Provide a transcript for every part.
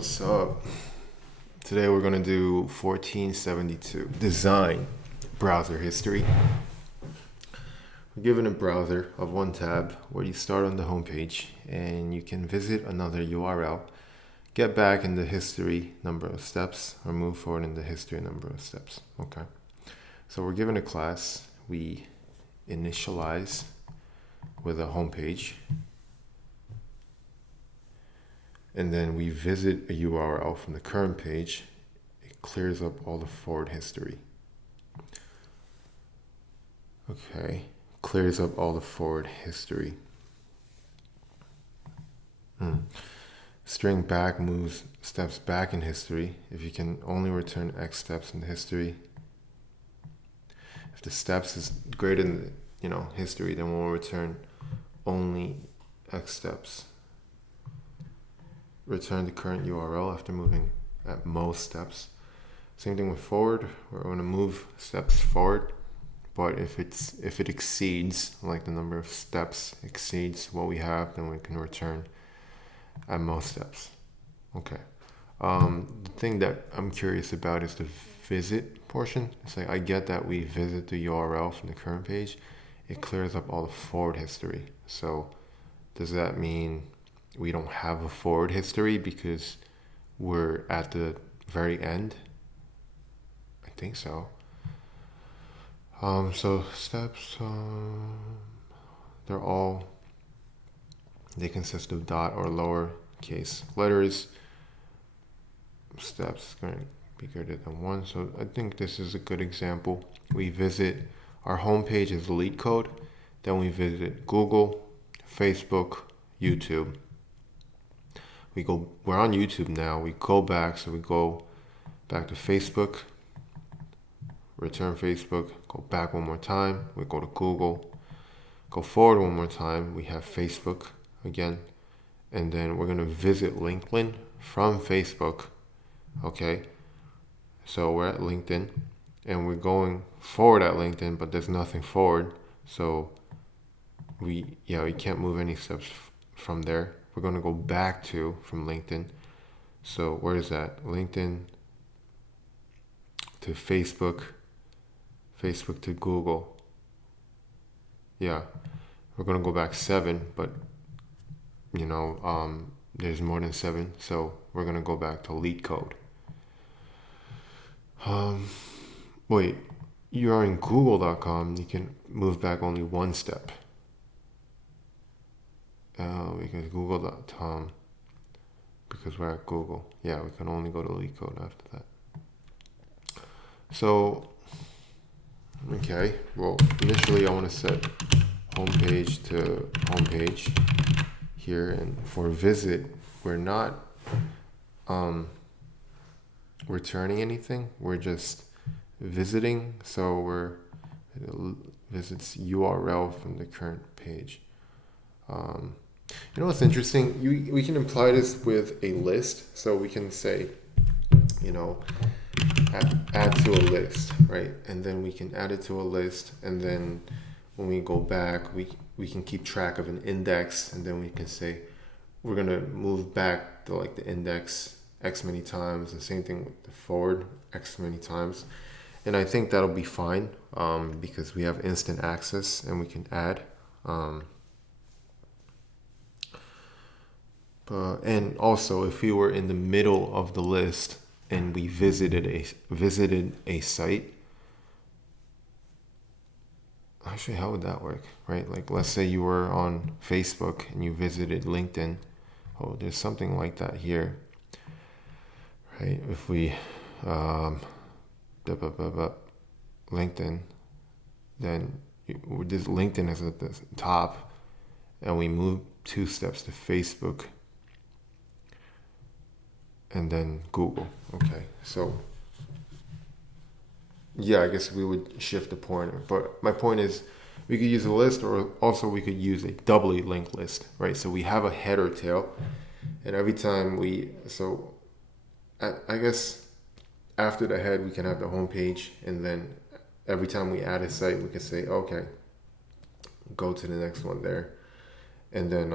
What's up? Today we're going to do 1472, design browser history. We're given a browser of one tab where you start on the home page and you can visit another URL, get back in the history number of steps, or move forward in the history number of steps. Okay. So we're given a class. We initialize with a home page. And then we visit a URL from the current page. It clears up all the forward history. Okay, clears up all the forward history. String back moves steps back in history. If you can only return X steps in the history. If the steps is greater than history, then we'll return only X steps. Return the current URL after moving at most steps. Same thing with forward. We're going to move steps forward, but if it exceeds, like the number of steps exceeds what we have, then we can return at most steps. Okay. The thing that I'm curious about is the visit portion. It's like I get that we visit the URL from the current page. It clears up all the forward history. So does that mean we don't have a forward history because we're at the very end? I think so. So steps, they consist of dot or lowercase letters. Steps is going to be greater than 1. So I think this is a good example. We visit, our home page is Leetcode. Then we visit Google, Facebook, YouTube. We're on YouTube now. We go back, so we go back to Facebook, return Facebook, go back one more time. We go to Google, go forward one more time. We have Facebook again. And then we're going to visit LinkedIn from Facebook. Okay. So we're at LinkedIn and we're going forward at LinkedIn, but there's nothing forward. So we can't move any steps from there. We're going to go back from LinkedIn. So where is that? LinkedIn to Facebook, Facebook to Google. Yeah, we're going to go back 7, but there's more than 7. So we're going to go back to Leetcode. Wait, you're on google.com. You can move back only one step. Because google.com, because we're at Google. Yeah, we can only go to Leetcode after that. So, okay, well, initially I want to set homepage to homepage here, and for visit, we're not returning anything. We're just visiting, so visits URL from the current page. What's interesting? We can imply this with a list. So we can say, add to a list, right? And then we can add it to a list. And then when we go back, we can keep track of an index. And then we can say, we're going to move back to like the index X many times. The same thing with the forward X many times. And I think that'll be fine because we have instant access and we can add. And also, if we were in the middle of the list and we visited a site, actually, how would that work, right? Like, let's say you were on Facebook and you visited LinkedIn. Oh, there's something like that here, right? If we LinkedIn, then this LinkedIn is at the top, and we move 2 steps to Facebook. And then Google. Okay, so yeah, I guess we would shift the pointer. But my point is, we could use a list, or also we could use a doubly linked list, right? So we have a header tail, and every time I guess after the head, we can have the home page, and then every time we add a site, we can say, okay, go to the next one there, and then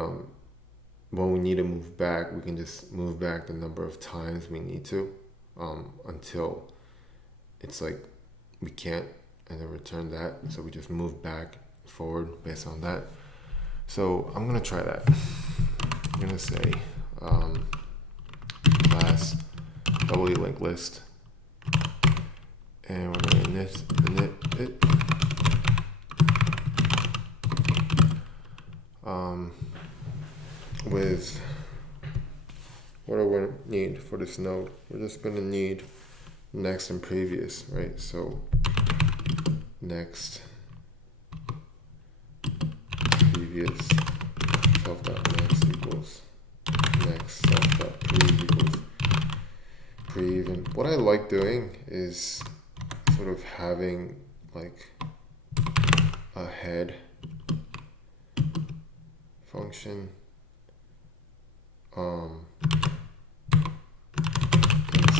when we need to move back, we can just move back the number of times we need to, until it's like we can't, and then return that. So we just move back, forward based on that. So I'm gonna try that. I'm gonna say class doubly linked list, and we're gonna init it. With what do we need for this node? We're just gonna need next and previous, right? So next, previous, self.next equals next, self.pre equals prev. And what I like doing is sort of having like a head function and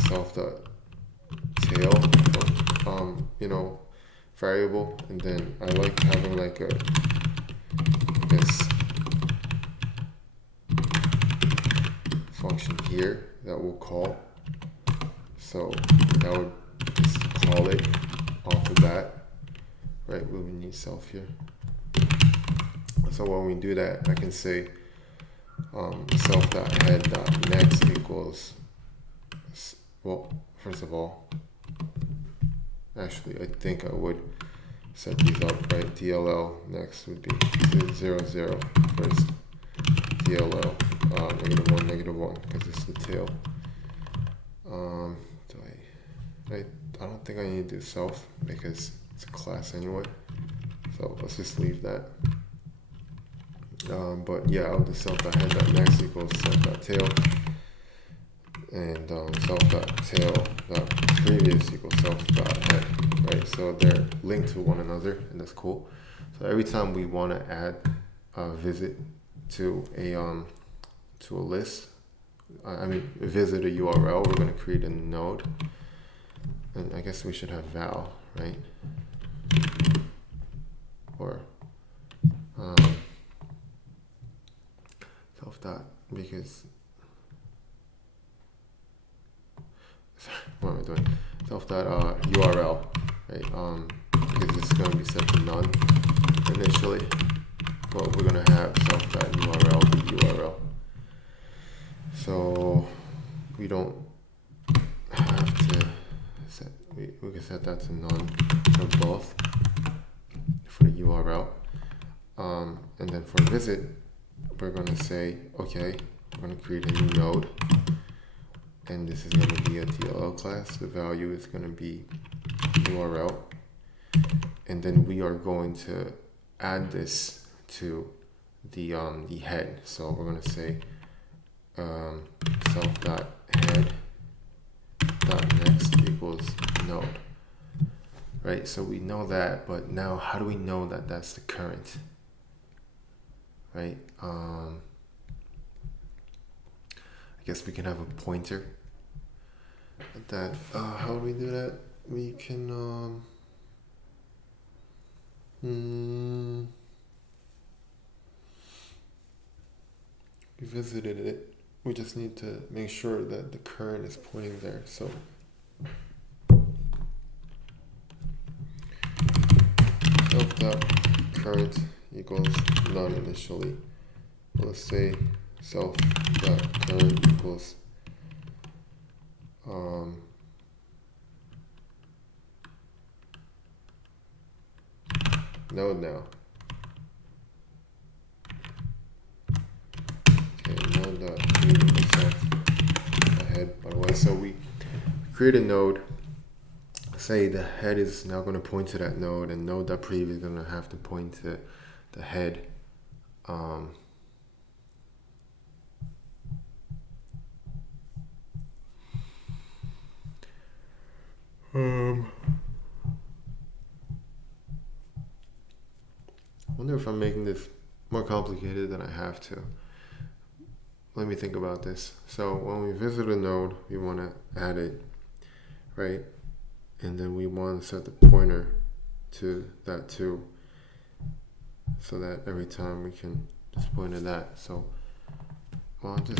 self.tail variable, and then I like having like this function here that we'll call. So that would just call it off of that, right? We would need self here. So when we do that, I can say self.head.next equals, well, first of all, actually I think I would set these up, right? DLL next would be 0, 0 first, DLL -1, -1, because it's the tail. I don't think I need to do self because it's a class anyway, so let's just leave that. But yeah, I'll do self.head.next equals self.tail, and self.tail.previous equals self.head, right? So they're linked to one another, and that's cool. So every time we want to add a visit to a list, visit a URL, we're going to create a node, and I guess we should have val, right? Or because what am I doing? Self.url, right? Because it's going to be set to none initially, but we're going to have self.url to URL. So we don't have to set, we can set that to none for both for the URL. And then for visit, we're going to say, okay, we're going to create a new node, and this is going to be a DLL class. The value is going to be URL, and then we are going to add this to the head. So we're going to say self.head.next equals node, right? So we know that, but now how do we know that that's the current? Right? I guess we can have a pointer that, how do we do that? We can, we visited it. We just need to make sure that the current is pointing there. So self.current equals none initially. Let's say self.current equals node now. Okay, node.ahead, by the way. So we create a node. Say the head is now going to point to that node, and node.prev is going to have to point to the head. I wonder if I'm making this more complicated than I have to. Let me think about this. So when we visit a node, we want to add it, right? And then we want to set the pointer to that too, so that every time we can just point to that. So well, just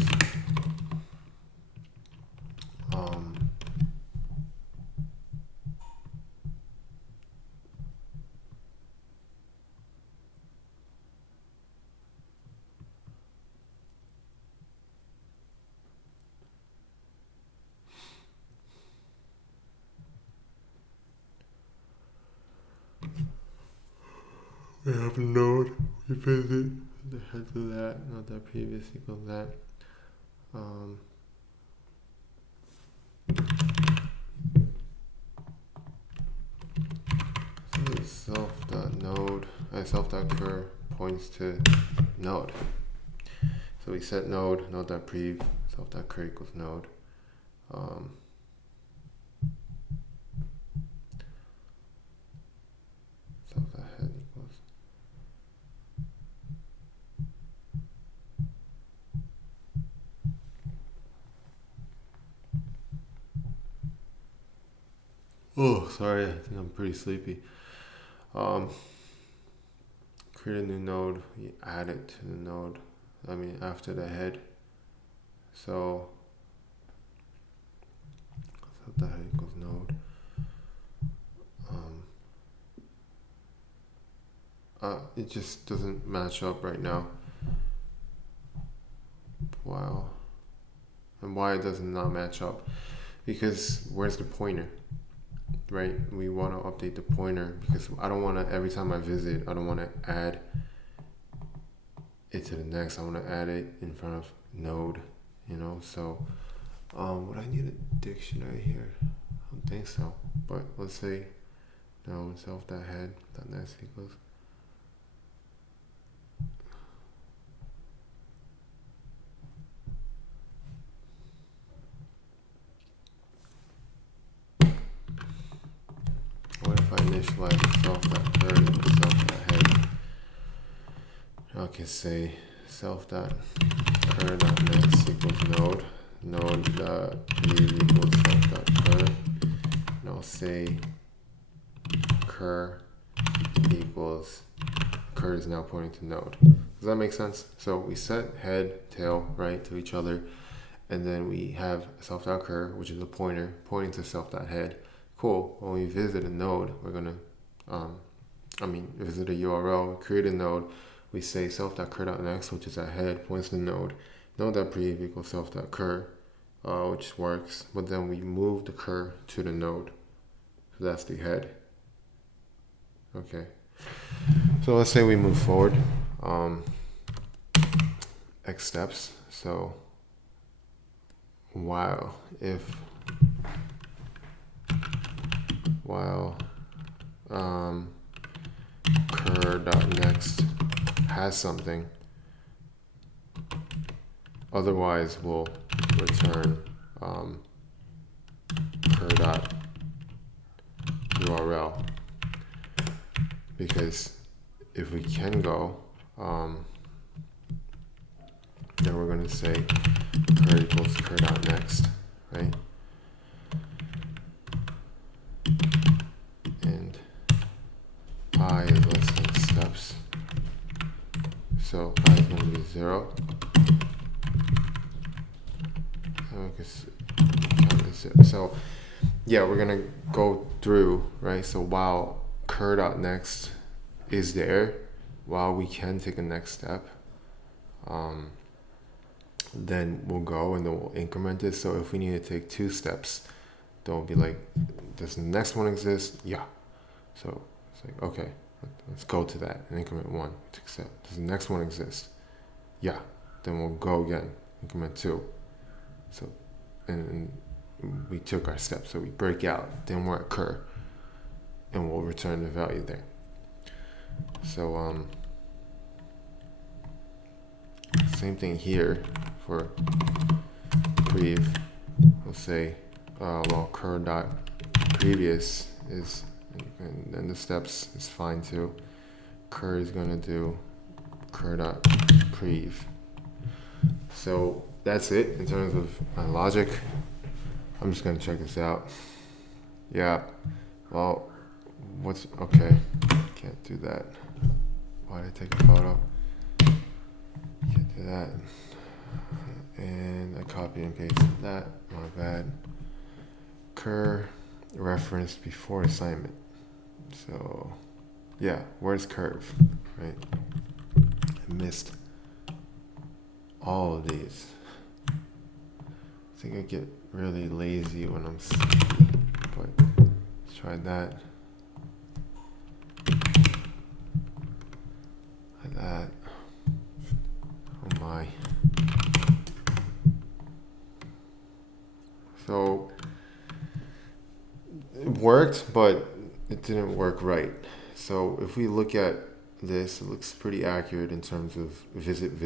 we have a node, we visit the head to that, not that previous equals that. So self.node, self.cur points to node. So we set node, node.prev, self.cur equals node. Self.head equals. Oh, sorry, I think I'm pretty sleepy. Create a new node, we add it to the node, after the head. So the head equals node. It just doesn't match up right now. Wow. And why does it not match up? Because where's the pointer? Right? We want to update the pointer because I don't want to, every time I visit, I don't want to add it to the next. I want to add it in front of node, so would I need a dictionary here? I don't think so, but let's say node self.head.next equals what if I initialize self.cur equals self.head? I can say self.cur.next equals node.prev equals self.cur, and I'll say cur equals, cur is now pointing to node. Does that make sense? So we set head, tail, right, to each other, and then we have self.cur, which is a pointer, pointing to self.head. Cool. When we visit a node, we're gonna, visit a URL, create a node. We say self.cur.next, which is at head, points to node. Node.prev equals self.cur, which works. But then we move the cur to the node. So that's the head. Okay. So let's say we move forward. X steps. So while cur.next has something, otherwise we'll return cur.url, because if we can go, then we're going to say cur equals cur.next, right? And I is less than steps, so I is going to be 0. So yeah, we're going to go through, right? So while cur.next is there, while we can take a next step, then we'll go and then we'll increment it. So if we need to take 2 steps, don't be like, does the next one exist? Yeah. So it's like, okay, let's go to that and increment 1 to accept. Does the next one exist? Yeah. Then we'll go again, increment 2. So, and we took our steps. So we break out, then we're at cur, and we'll return the value there. So same thing here for prev. We'll say cur.previous is, and then the steps is fine too. Cur is going to do cur.prev. So that's it in terms of my logic. I'm just going to check this out. Yeah. Well, okay. Can't do that. Why did I take a photo? Can't do that. And I copy and pasted that, my bad. Cur referenced before assignment. So yeah, where's curve, right? I missed all of these. I think I get really lazy when I'm sleepy, but let's try that. Like that. Oh my. So it worked, but it didn't work right. So if we look at this, it looks pretty accurate in terms of visit.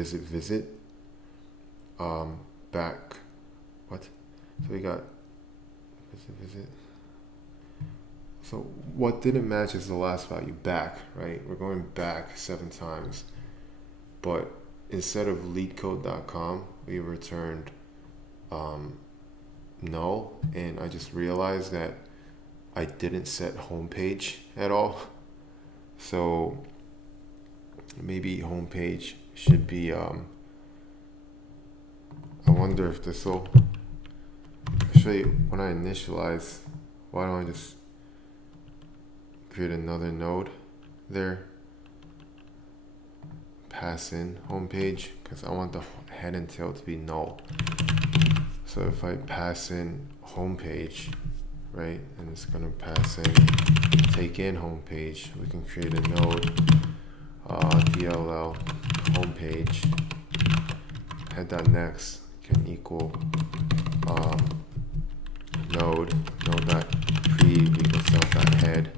Back. What? So we got visit. So what didn't match is the last value, back, right? We're going back 7 times. But instead of leetcode.com, we returned null. And I just realized that I didn't set homepage at all. So maybe homepage should be, I wonder if this will, actually when I initialize, why don't I just create another node there, pass in homepage, because I want the head and tail to be null. So if I pass in homepage, right, and it's going to pass in take in homepage, we can create a node, DLL homepage, head.next can equal node.prev equals self.head,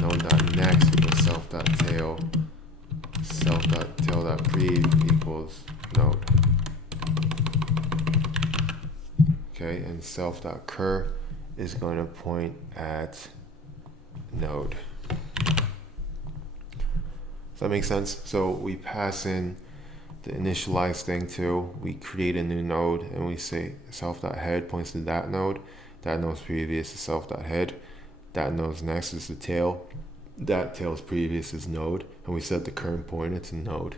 node.next equals self.tail, self.tail.prev equals node. Okay, and self.cur is going to point at node. Does that make sense? So we pass in the initialize thing too. We create a new node and we say self.head points to that node. That node's previous is self.head. That node's next is the tail. That tail's previous is node. And we set the current pointer to node.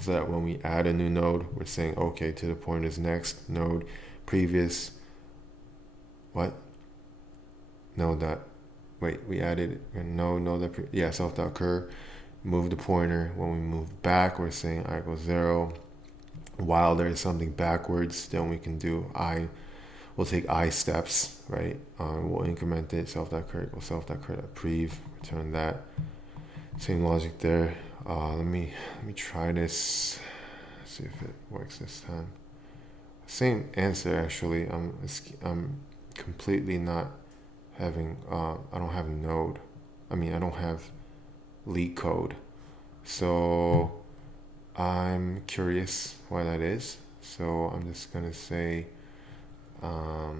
So that when we add a new node, we're saying, okay, to the pointer's next node, previous, what? No, that, wait, we added, self.cur, move the pointer. When we move back, we're saying I equals 0. While there is something backwards, then we can do we'll take I steps, right? We'll increment it, self.cur equals self.cur.prev, return that. Same logic there. Let me try this, see if it works this time. Same answer actually. I'm completely not having, I don't have node. I don't have Leetcode. So I'm curious why that is. So I'm just gonna say, so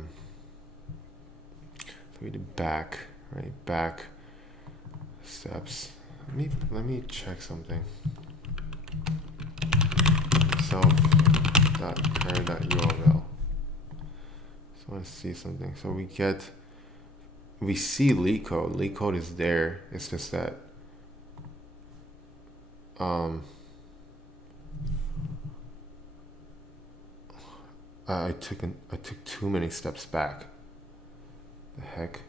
we did back, right? Back steps. Let me check something. Self.cur.url. So I want to see something. So we see Leetcode. Leetcode is there. It's just that I took too many steps back. The heck.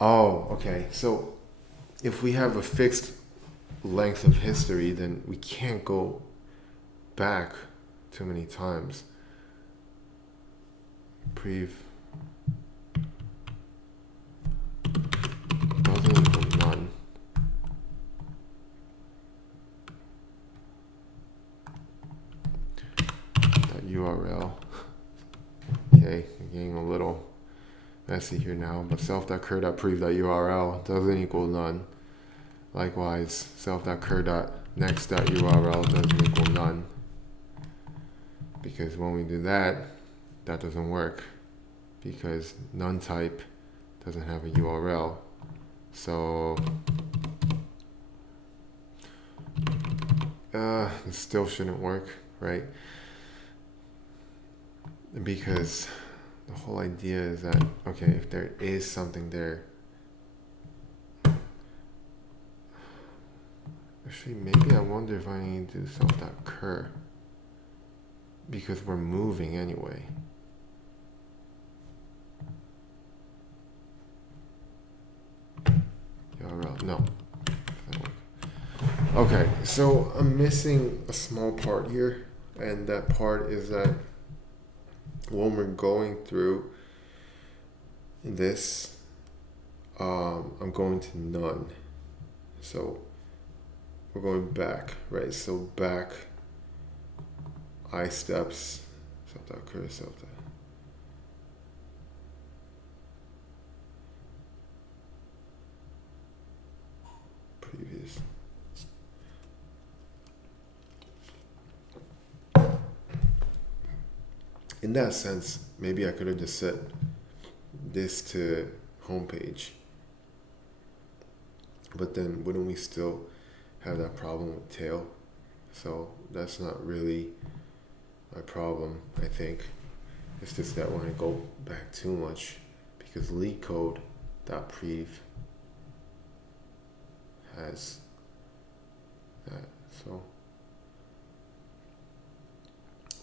Oh, okay. So if we have a fixed length of history, then we can't go back too many times. Prev doesn't equal none. That URL. Okay, I'm getting a little messy here now, but self.cur.prev.url doesn't equal none. Likewise, self.cur.next.url doesn't equal none. Because when we do that, that doesn't work. Because none type doesn't have a URL. So it still shouldn't work, right? Because the whole idea is that, okay, if there is something there, there Actually, maybe I wonder if I need to do self.cur because we're moving anyway. URL, no. Okay, so I'm missing a small part here, and that part is that when we're going through this, I'm going to none. So we're going back, right? So back, I steps, self.cur, self. Previous. In that sense, maybe I could have just set this to homepage. But then wouldn't we still have that problem with tail? So that's not really my problem, I think. It's just that when I go back too much, because Leetcode.prev has that. So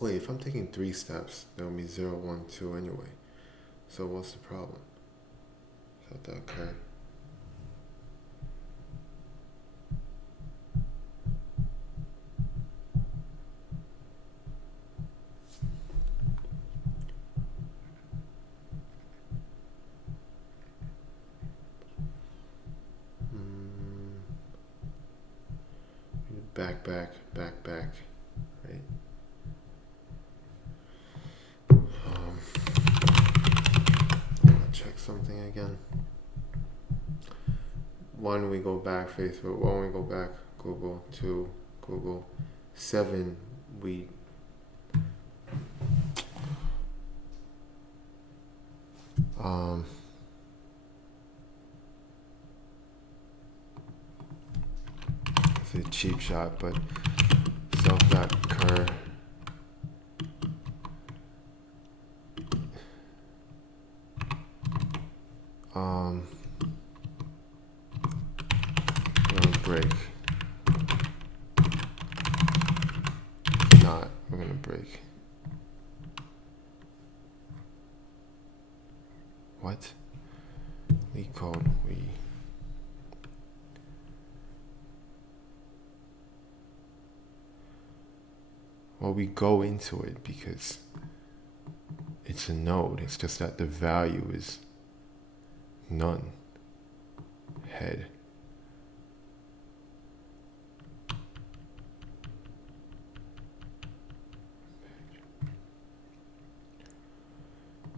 wait, if I'm taking 3 steps, that'll be 0, 1, 2 anyway. So what's the problem? Self.cur. Back, right? Check something again. 1, we go back Facebook. 1, we go back Google. 2, Google. 7, we it's a cheap shot, but self.cur. We're gonna break. Not, we're gonna break. What? Leetcode, well, we go into it because it's a node. It's just that the value is none. Head.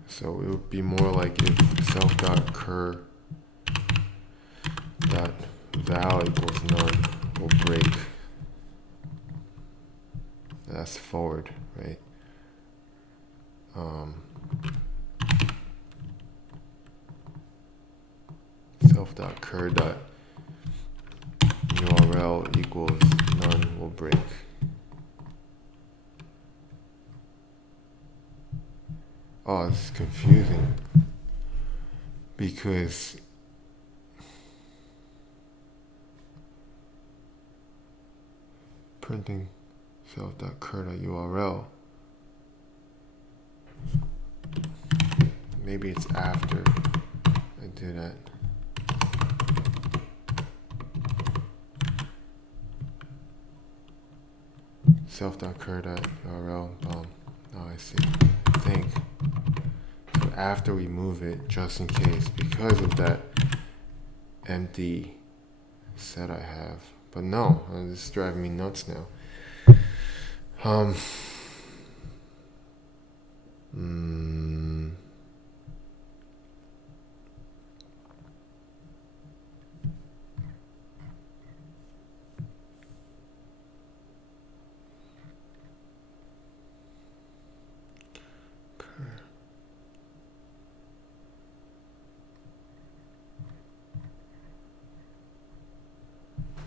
So it would be more like if self.cur dot val equals none, will break. That's forward, right? Self.cur dot URL equals none will break. Oh, this is confusing because printing self.cur.url, maybe it's after I do that. Self.cur.url, oh I see. I think so after we move it, just in case, because of that empty set I have. But no, this is driving me nuts now.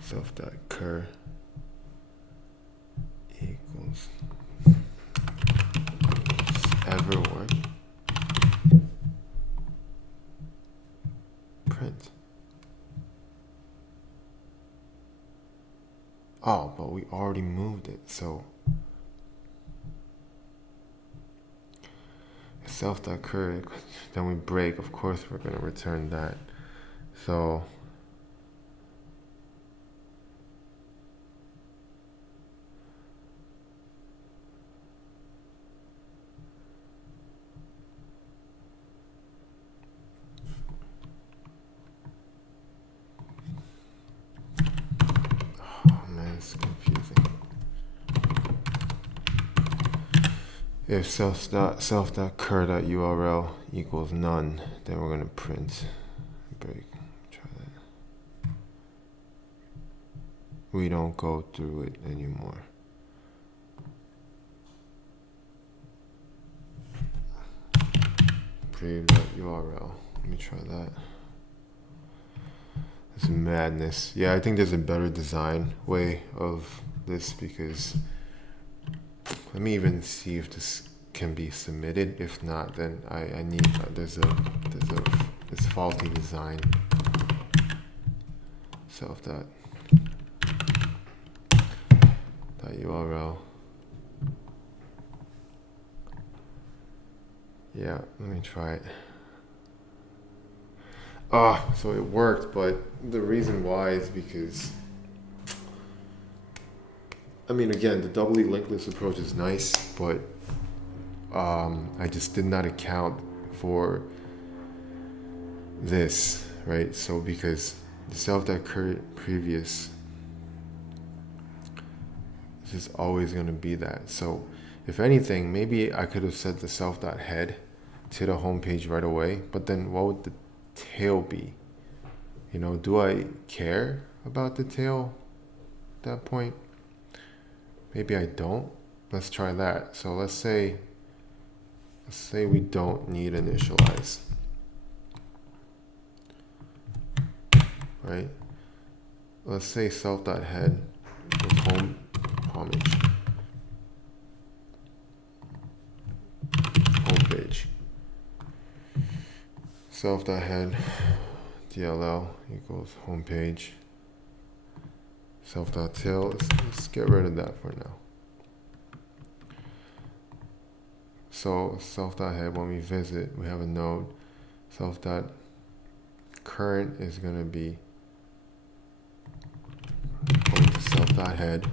Self.cur equals ever work print. we already moved it. So self.current, then we break. Of course, we're going to return that. So it's confusing. If self.cur.url equals none, then we're going to print break. Try that. We don't go through it anymore. Preview.url. Let me try that. It's madness. Yeah, I think there's a better design way of this, because let me even see if this can be submitted. If not, then I need there's this faulty design. self.url. Yeah, let me try it. So it worked, but the reason why is because, I mean, again, the doubly linked list approach is nice, but I just did not account for this, right? So because the self.current previous, this is always going to be that. So if anything, maybe I could have set the self.head to the home page right away, but then what would the tail be? You know, do I care about the tail at that point? Maybe I don't. Let's try that. So let's say we don't need initialize, right? Let's say self.head with homage, homepage. Self.head DLL equals homepage. Self.tail, let's get rid of that for now. So self.head, when we visit, we have a node. Self.current is going to be going to self.head.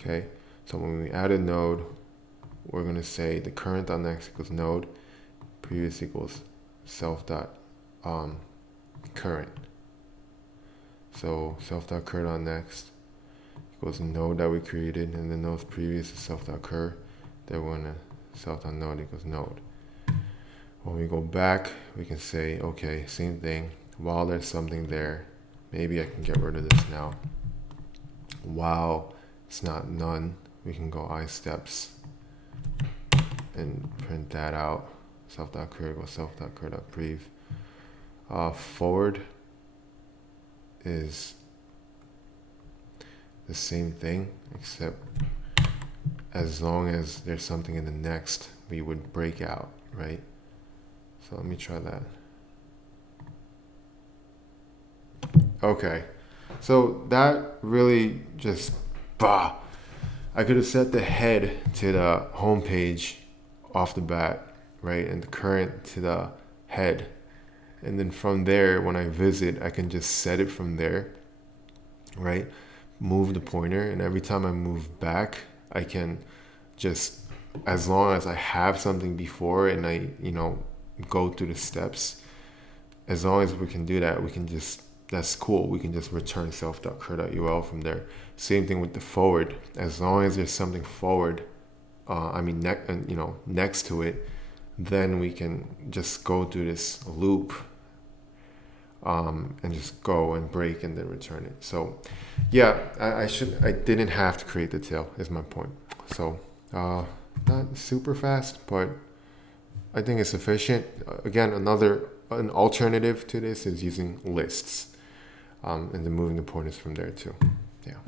Okay, so when we add a node, we're going to say the current.next equals node, previous equals self.current. So self.cur.next equals node that we created, and the node's previous is self.cur. Then we're going to self.node equals node. When we go back, we can say, okay, same thing. While there's something there, maybe I can get rid of this now. While it's not none, we can go I steps and print that out. Self.cur equals self.cur.prev. Forward is the same thing, except as long as there's something in the next, we would break out, right? So let me try that. Okay, so that really just, I could have set the head to the home page off the bat, right? And the current to the head. And then from there, when I visit, I can just set it from there, right? Move the pointer, and every time I move back, I can just, as long as I have something before and I, go through the steps, as long as we can do that, we can just, that's cool. We can just return self.cur.url from there. Same thing with the forward. As long as there's something forward, next to it, then we can just go through this loop and just go and break and then return it. So yeah, I didn't have to create the tail is my point. So not super fast, but I think it's sufficient. Again, an alternative to this is using lists and then moving the pointers from there too. Yeah.